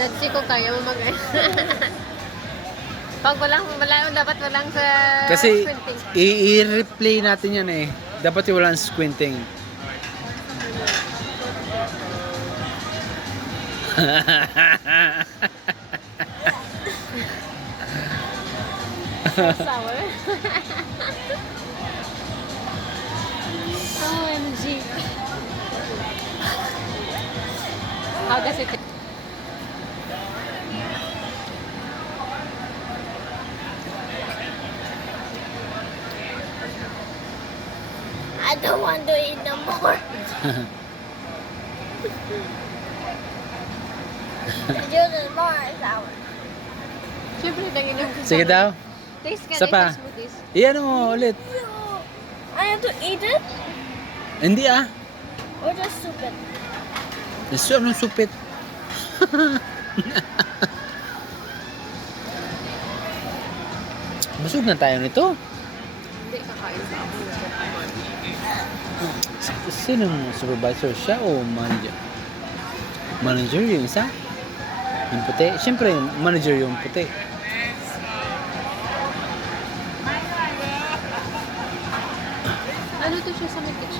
Nadsi ko kaya mo mag Pag walang, dapat walang sa Kasi squinting. i-replay natin yan eh. Dapat yung walang squinting. Sour. OMG. How does it taste? I don't want to eat no more. The juice is more sour. Siyempre, dangin yung Sige daw. Taste ka, Isa pa. taste yung smoothies. Iyan mo ulit. I have to eat it Hindi ah. or just soup it. Gusto anong supit? Busog na tayo nito. Hindi, kakain pa ako. Sinong supervisor? Siya o manager? Manager yung isa? Yung puti? Siyempre, manager yung puti. Ano to siya sa may kitchen?